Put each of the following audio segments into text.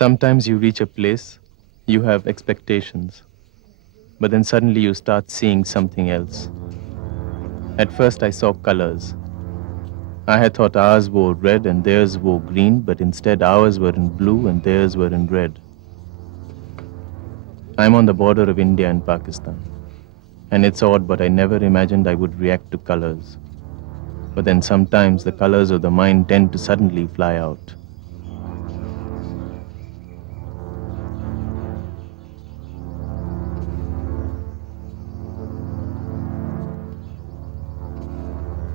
Sometimes you reach a place, you have expectations, but then suddenly you start seeing something else. At first I saw colors. I had thought ours wore red and theirs wore green, but instead ours were in blue and theirs were in red. I'm on the border of India and Pakistan. And it's odd, but I never imagined I would react to colors. But then sometimes the colors of the mind tend to suddenly fly out.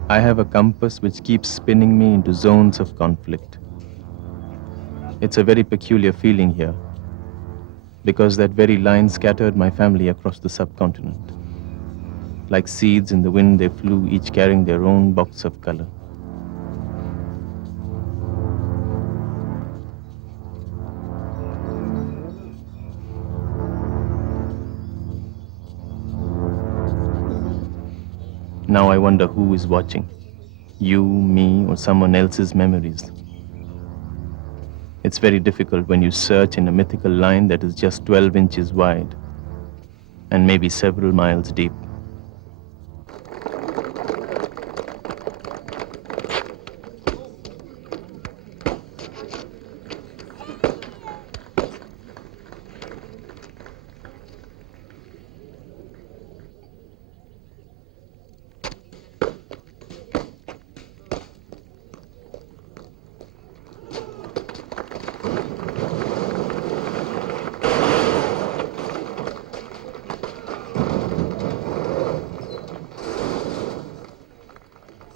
I have a compass which keeps spinning me into zones of conflict. It's a very peculiar feeling here, because that very line scattered my family across the subcontinent. Like seeds in the wind, they flew, each carrying their own box of color. Now I wonder who is watching. You, me, or someone else's memories. It's very difficult when you search in a mythical line that is just 12 inches wide and maybe several miles deep.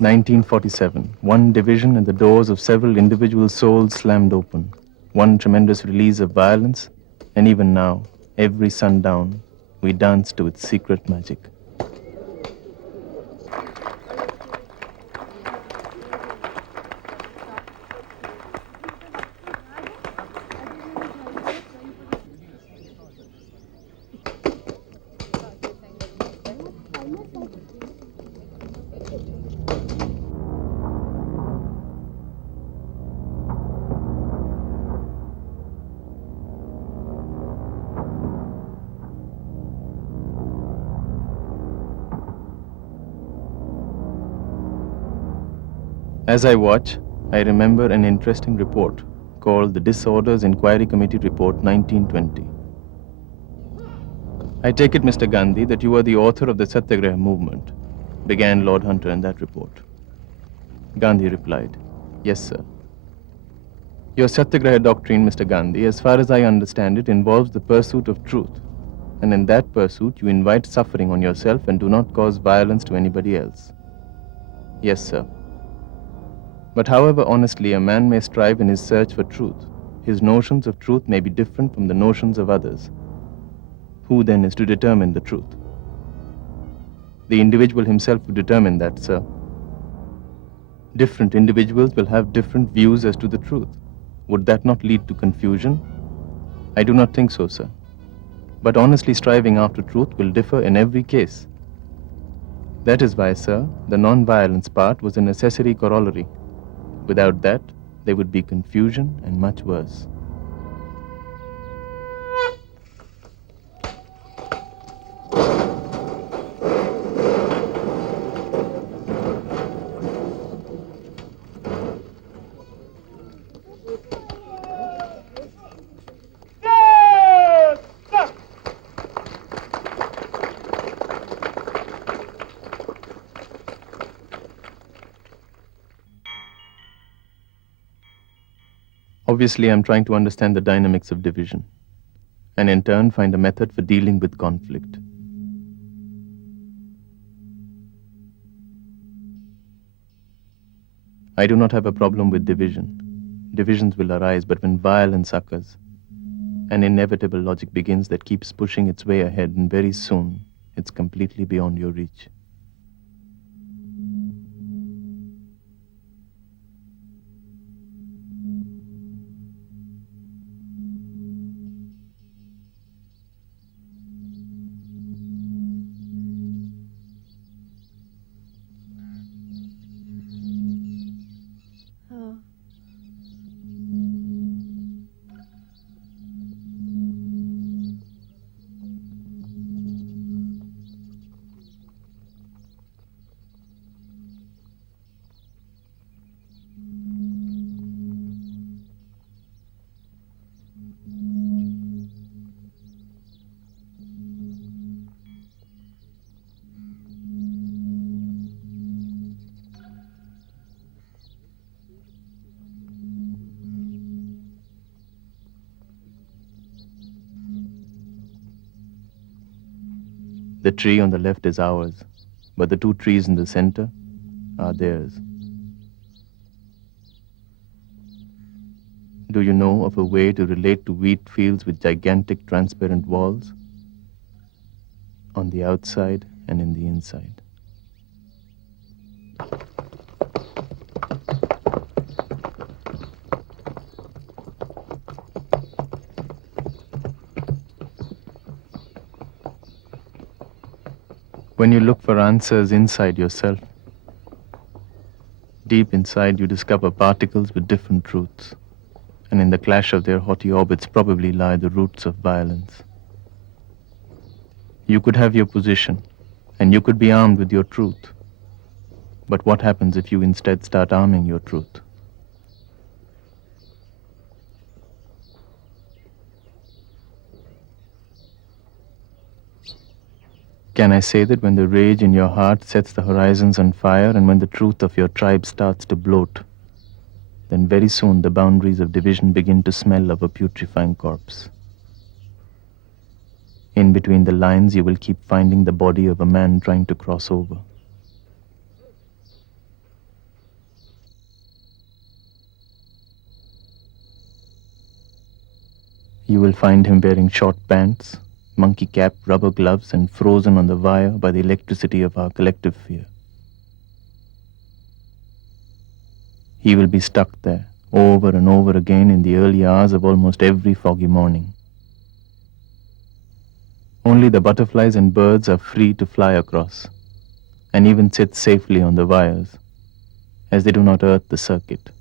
"1947, one division and the doors of several individual souls slammed open. One tremendous release of violence, and even now, every sundown, we dance to its secret magic." As I watch, I remember an interesting report called the Disorders Inquiry Committee Report 1920. "I take it, Mr. Gandhi, that you are the author of the Satyagraha movement," began Lord Hunter in that report. Gandhi replied, "Yes, sir. Your Satyagraha doctrine, Mr. Gandhi, as far as I understand it, involves the pursuit of truth. And in that pursuit, you invite suffering on yourself and do not cause violence to anybody else." "Yes, sir. But however honestly a man may strive in his search for truth, his notions of truth may be different from the notions of others. Who then is to determine the truth?" "The individual himself will determine that, sir." "Different individuals will have different views as to the truth. Would that not lead to confusion?" "I do not think so, sir. But honestly striving after truth will differ in every case. That is why, sir, the non-violence part was a necessary corollary. Without that, there would be confusion and much worse." Obviously, I'm trying to understand the dynamics of division, and in turn find a method for dealing with conflict. I do not have a problem with division. Divisions will arise, but when violence occurs, an inevitable logic begins that keeps pushing its way ahead, and very soon, it's completely beyond your reach. The tree on the left is ours, but the two trees in the center are theirs. Do you know of a way to relate to wheat fields with gigantic transparent walls? On the outside and in the inside. When you look for answers inside yourself, deep inside you discover particles with different truths, and in the clash of their haughty orbits probably lie the roots of violence. You could have your position, and you could be armed with your truth. But what happens if you instead start arming your truth? Can I say that when the rage in your heart sets the horizons on fire and when the truth of your tribe starts to bloat, then very soon the boundaries of division begin to smell of a putrefying corpse. In between the lines, you will keep finding the body of a man trying to cross over. You will find him wearing short pants, monkey cap, rubber gloves, and frozen on the wire by the electricity of our collective fear. He will be stuck there, over and over again in the early hours of almost every foggy morning. Only the butterflies and birds are free to fly across, and even sit safely on the wires, as they do not earth the circuit.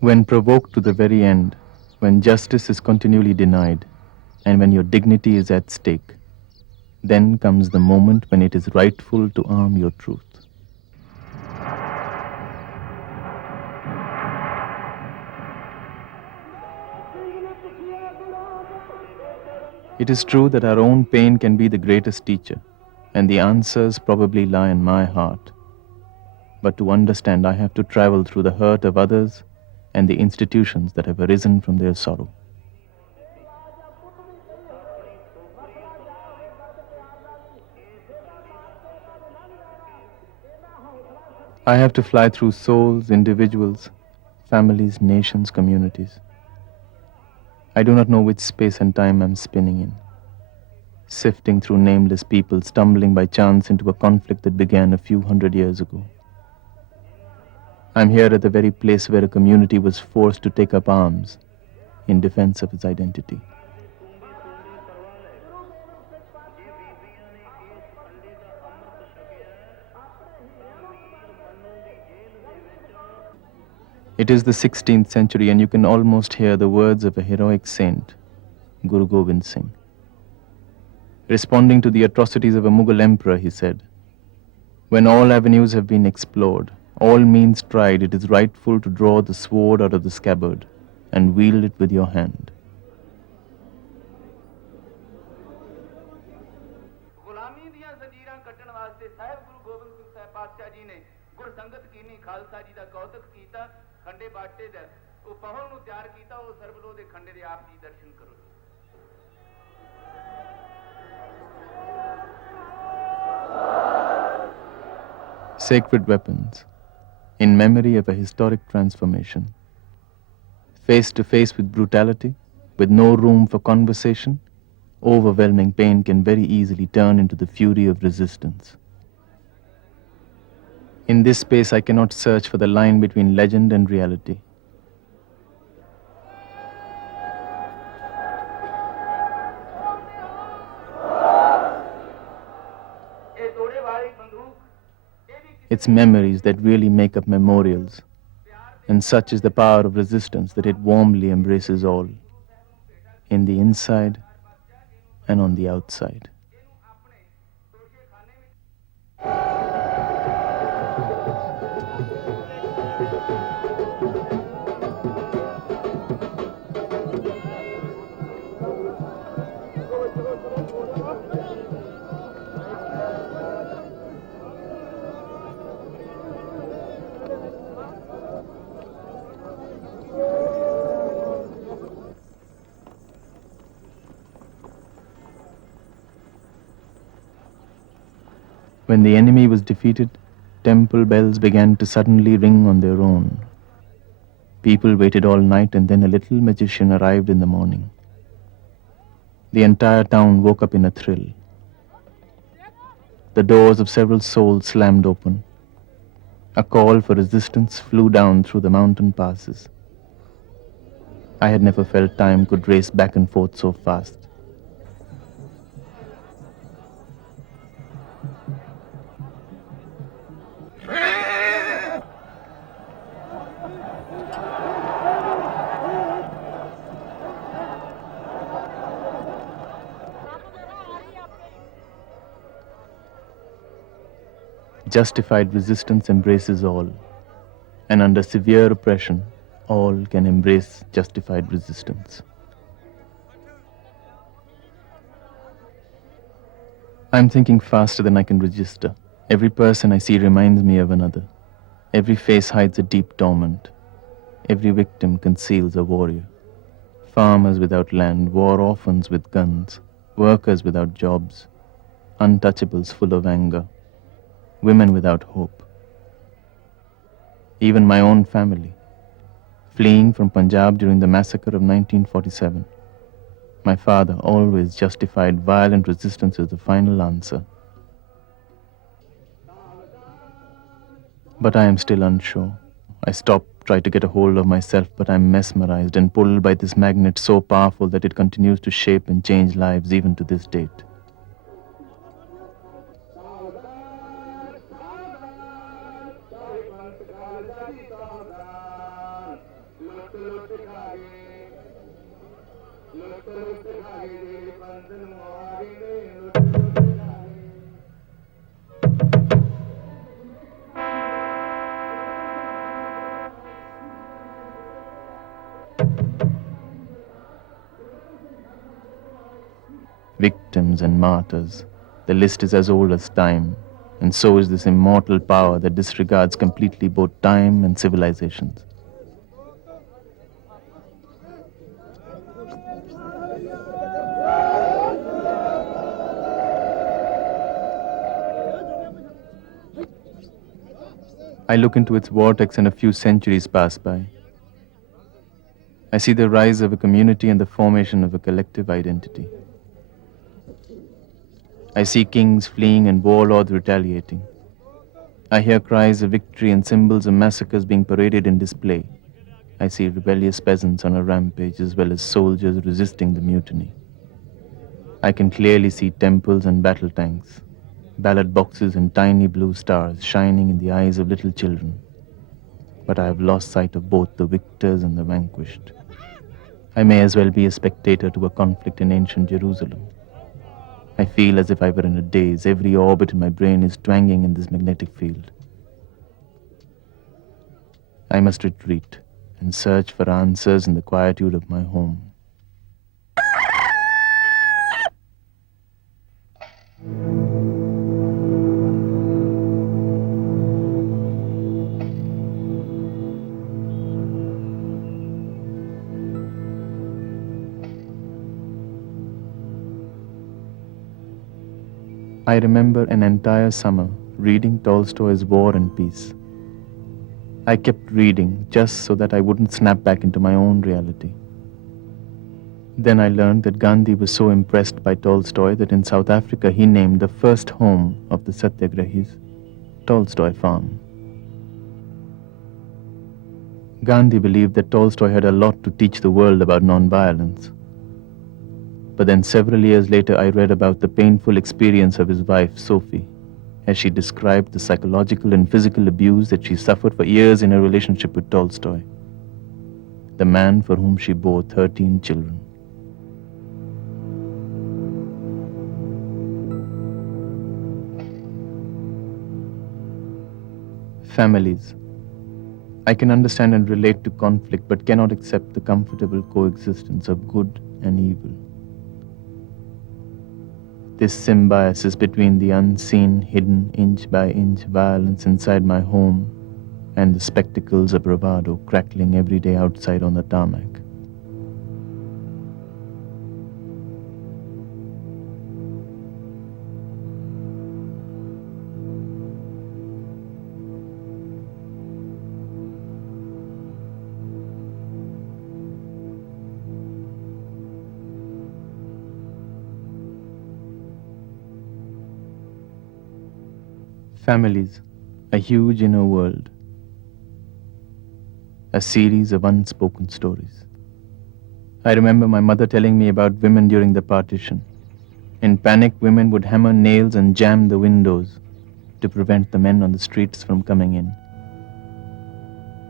When provoked to the very end, when justice is continually denied, and when your dignity is at stake, then comes the moment when it is rightful to arm your truth. It is true that our own pain can be the greatest teacher, and the answers probably lie in my heart. But to understand, I have to travel through the hurt of others and the institutions that have arisen from their sorrow. I have to fly through souls, individuals, families, nations, communities. I do not know which space and time I'm spinning in, sifting through nameless people, stumbling by chance into a conflict that began a few hundred years ago. I'm here at the very place where a community was forced to take up arms in defense of its identity. It is the 16th century, and you can almost hear the words of a heroic saint, Guru Gobind Singh. Responding to the atrocities of a Mughal emperor, he said, "When all avenues have been explored, all means tried, it is rightful to draw the sword out of the scabbard and wield it with your hand." Sacred weapons, in memory of a historic transformation. Face to face with brutality, With no room for conversation, overwhelming pain can very easily turn into the fury of resistance. In this space, I cannot search for the line between legend and reality. It's memories that really make up memorials, and such is the power of resistance that it warmly embraces all, in the inside and on the outside. When the enemy was defeated, temple bells began to suddenly ring on their own. People waited all night, and then a little magician arrived in the morning. The entire town woke up in a thrill. The doors of several souls slammed open. A call for resistance flew down through the mountain passes. I had never felt time could race back and forth so fast. Justified resistance embraces all, and under severe oppression, all can embrace justified resistance. I'm thinking faster than I can register. Every person I see reminds me of another. Every face hides a deep torment. Every victim conceals a warrior. Farmers without land, war orphans with guns, workers without jobs, untouchables full of anger, women without hope. Even my own family, fleeing from Punjab during the massacre of 1947. My father always justified violent resistance as the final answer. But I am still unsure. I stop, try to get a hold of myself, but I'm mesmerized and pulled by this magnet so powerful that it continues to shape and change lives even to this date. Victims and martyrs, the list is as old as time, and so is this immortal power that disregards completely both time and civilizations. I look into its vortex and a few centuries pass by. I see the rise of a community and the formation of a collective identity. I see kings fleeing and warlords retaliating. I hear cries of victory and symbols of massacres being paraded in display. I see rebellious peasants on a rampage as well as soldiers resisting the mutiny. I can clearly see temples and battle tanks, ballot boxes and tiny blue stars shining in the eyes of little children. But I have lost sight of both the victors and the vanquished. I may as well be a spectator to a conflict in ancient Jerusalem. I feel as if I were in a daze. Every orbit in my brain is twanging in this magnetic field. I must retreat and search for answers in the quietude of my home. I remember an entire summer reading Tolstoy's War and Peace. I kept reading just so that I wouldn't snap back into my own reality. Then I learned that Gandhi was so impressed by Tolstoy that in South Africa he named the first home of the Satyagrahis Tolstoy Farm. Gandhi believed that Tolstoy had a lot to teach the world about non-violence. But then several years later I read about the painful experience of his wife, Sophie, as she described the psychological and physical abuse that she suffered for years in her relationship with Tolstoy, the man for whom she bore 13 children. Families. I can understand and relate to conflict, but cannot accept the comfortable coexistence of good and evil. This symbiosis between the unseen, hidden, inch-by-inch violence inside my home and the spectacles of bravado crackling every day outside on the tarmac. Families, a huge inner world, a series of unspoken stories. I remember my mother telling me about women during the partition. In panic, women would hammer nails and jam the windows to prevent the men on the streets from coming in.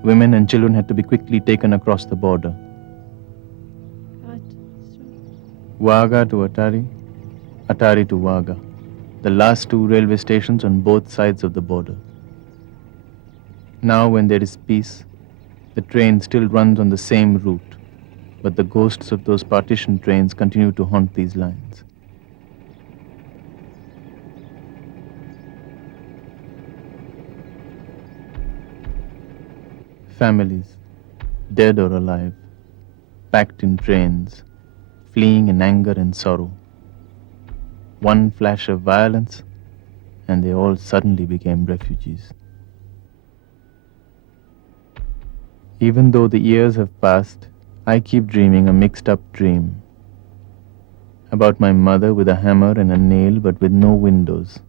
Women and children had to be quickly taken across the border. Wagah to Atari, Atari to Wagah, the last two railway stations on both sides of the border. Now when there is peace, the train still runs on the same route, but the ghosts of those partition trains continue to haunt these lines. Families, dead or alive, packed in trains, fleeing in anger and sorrow. One flash of violence, and they all suddenly became refugees. Even though the years have passed, I keep dreaming a mixed-up dream about my mother with a hammer and a nail but with no windows.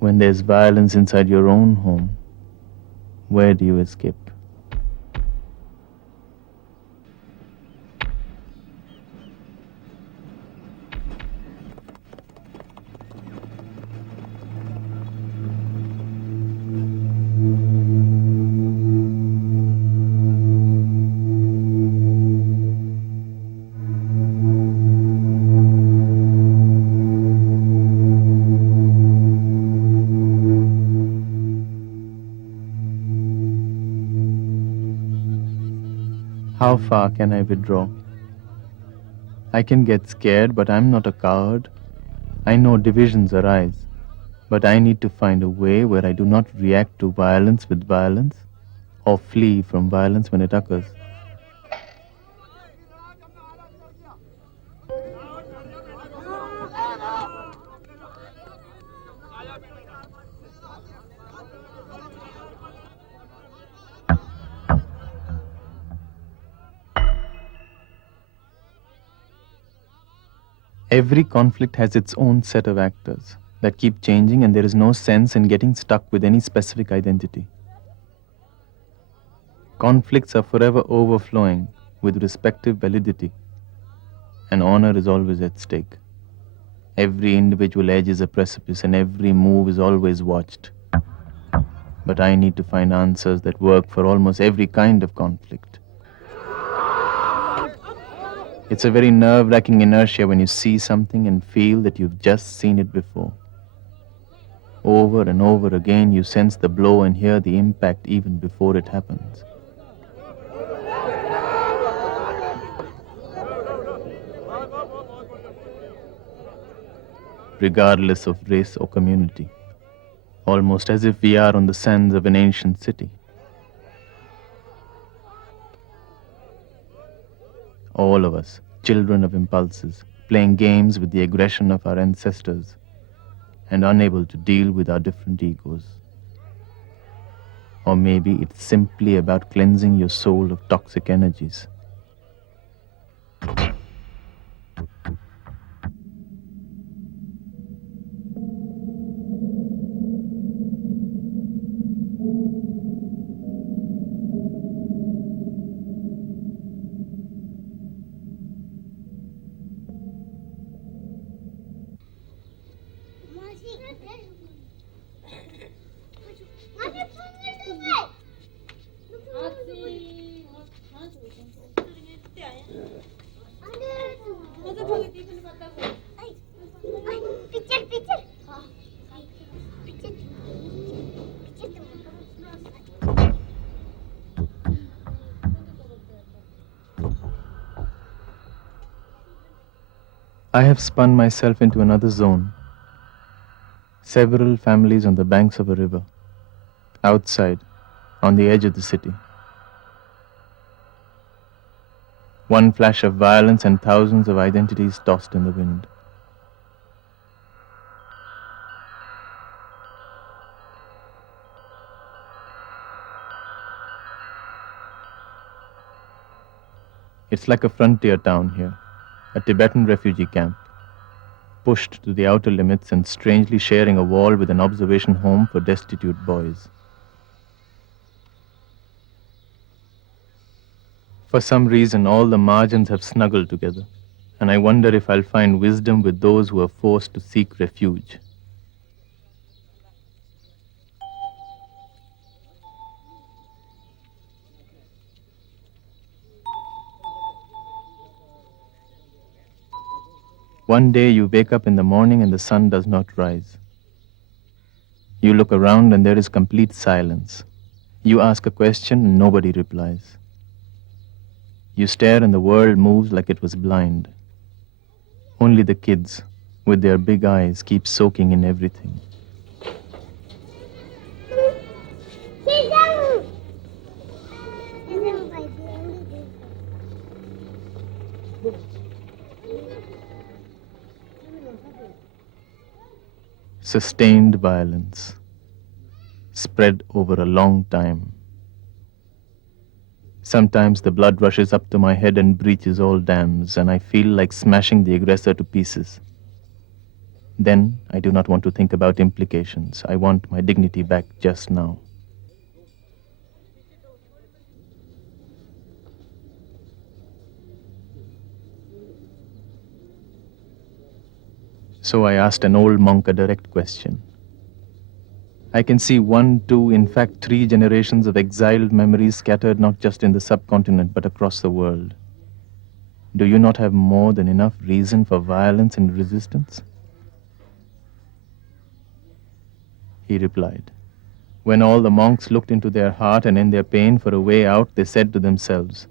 When there's violence inside your own home, where do you escape? How far can I withdraw? I can get scared, but I'm not a coward. I know divisions arise, but I need to find a way where I do not react to violence with violence or flee from violence when it occurs. Every conflict has its own set of actors that keep changing, and there is no sense in getting stuck with any specific identity. Conflicts are forever overflowing with respective validity, and honor is always at stake. Every individual edge is a precipice, and every move is always watched. But I need to find answers that work for almost every kind of conflict. It's a very nerve-wracking inertia when you see something and feel that you've just seen it before. Over and over again, you sense the blow and hear the impact even before it happens. Regardless of race or community, almost as if we are on the sands of an ancient city. All of us, children of impulses, playing games with the aggression of our ancestors and unable to deal with our different egos. Or maybe it's simply about cleansing your soul of toxic energies. I have spun myself into another zone. Several families on the banks of a river. Outside, on the edge of the city. One flash of violence and thousands of identities tossed in the wind. It's like a frontier town here, a Tibetan refugee camp, pushed to the outer limits and strangely sharing a wall with an observation home for destitute boys. For some reason, all the margins have snuggled together, and I wonder if I'll find wisdom with those who are forced to seek refuge. One day you wake up in the morning and the sun does not rise. You look around and there is complete silence. You ask a question and nobody replies. You stare and the world moves like it was blind. Only the kids, with their big eyes, keep soaking in everything. Sustained violence, spread over a long time. Sometimes the blood rushes up to my head and breaches all dams, and I feel like smashing the aggressor to pieces. Then I do not want to think about implications. I want my dignity back just now. So I asked an old monk a direct question. I can see 1, 2, in fact 3 generations of exiled memories scattered not just in the subcontinent but across the world. Do you not have more than enough reason for violence and resistance? He replied. When all the monks looked into their heart and in their pain for a way out, they said to themselves,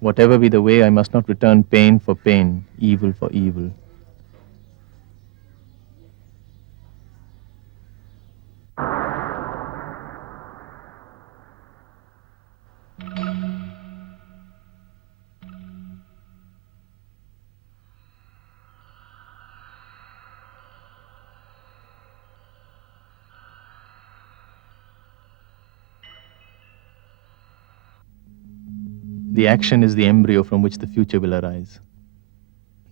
whatever be the way, I must not return pain for pain, evil for evil. The action is the embryo from which the future will arise.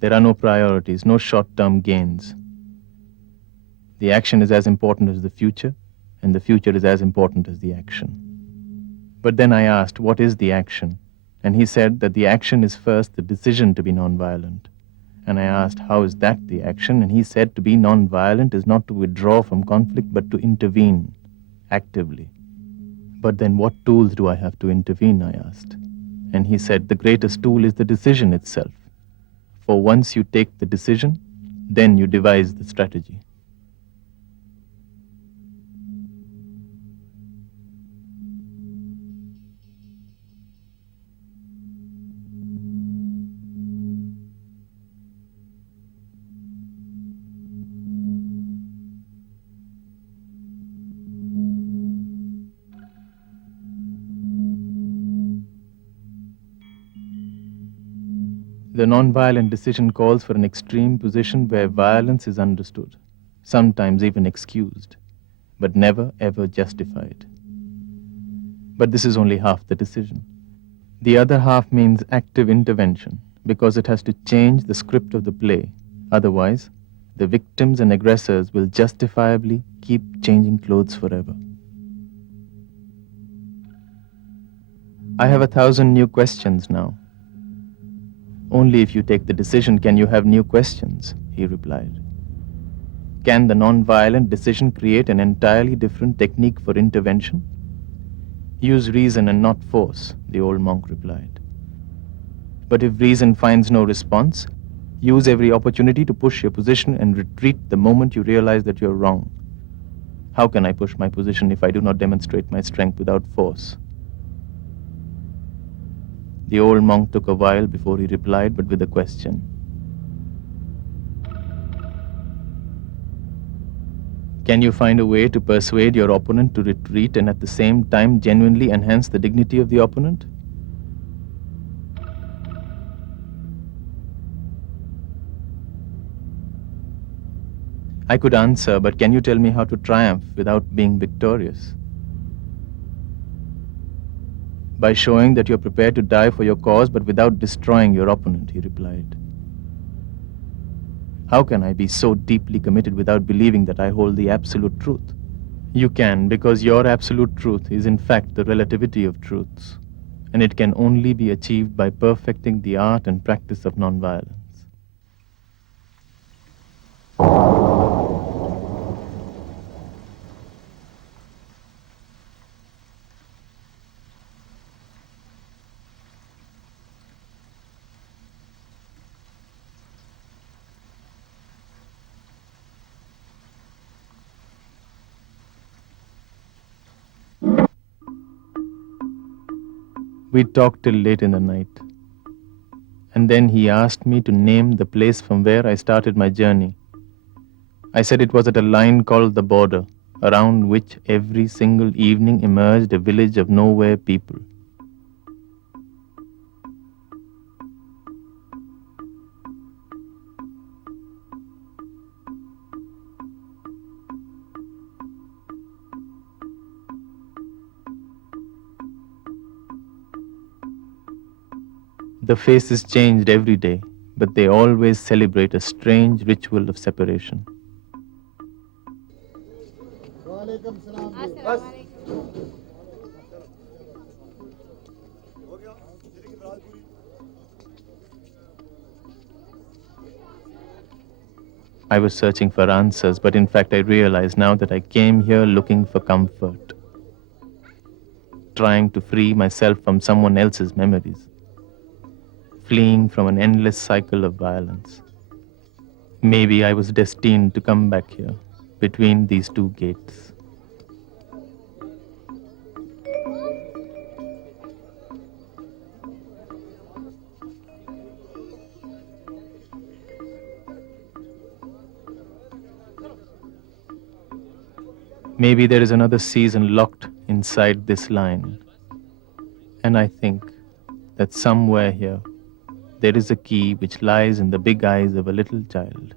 There are no priorities, no short-term gains. The action is as important as the future, and the future is as important as the action. But then I asked, what is the action? And he said that the action is first the decision to be non-violent. And I asked, how is that the action? And he said to be non-violent is not to withdraw from conflict, but to intervene actively. But then what tools do I have to intervene, I asked. And he said, the greatest tool is the decision itself. For once you take the decision, then you devise the strategy. The non-violent decision calls for an extreme position where violence is understood, sometimes even excused, but never ever justified. But this is only half the decision. The other half means active intervention, because it has to change the script of the play. Otherwise, the victims and aggressors will justifiably keep changing clothes forever. I have 1,000 new questions now. Only if you take the decision can you have new questions, he replied. Can the non-violent decision create an entirely different technique for intervention? Use reason and not force, the old monk replied. But if reason finds no response, use every opportunity to push your position and retreat the moment you realize that you're wrong. How can I push my position if I do not demonstrate my strength without force? The old monk took a while before he replied, but with a question. Can you find a way to persuade your opponent to retreat and at the same time genuinely enhance the dignity of the opponent? I could answer, but can you tell me how to triumph without being victorious? By showing that you're prepared to die for your cause, but without destroying your opponent, he replied. How can I be so deeply committed without believing that I hold the absolute truth? You can, because your absolute truth is in fact the relativity of truths, and it can only be achieved by perfecting the art and practice of nonviolence. We talked till late in the night. And then he asked me to name the place from where I started my journey. I said it was at a line called the border, around which every single evening emerged a village of nowhere people. The faces changed every day, but they always celebrate a strange ritual of separation. I was searching for answers, but in fact I realize now that I came here looking for comfort, trying to free myself from someone else's memories, fleeing from an endless cycle of violence. Maybe I was destined to come back here, between these two gates. Maybe there is another season locked inside this line. And I think that somewhere here, there is a key which lies in the big eyes of a little child.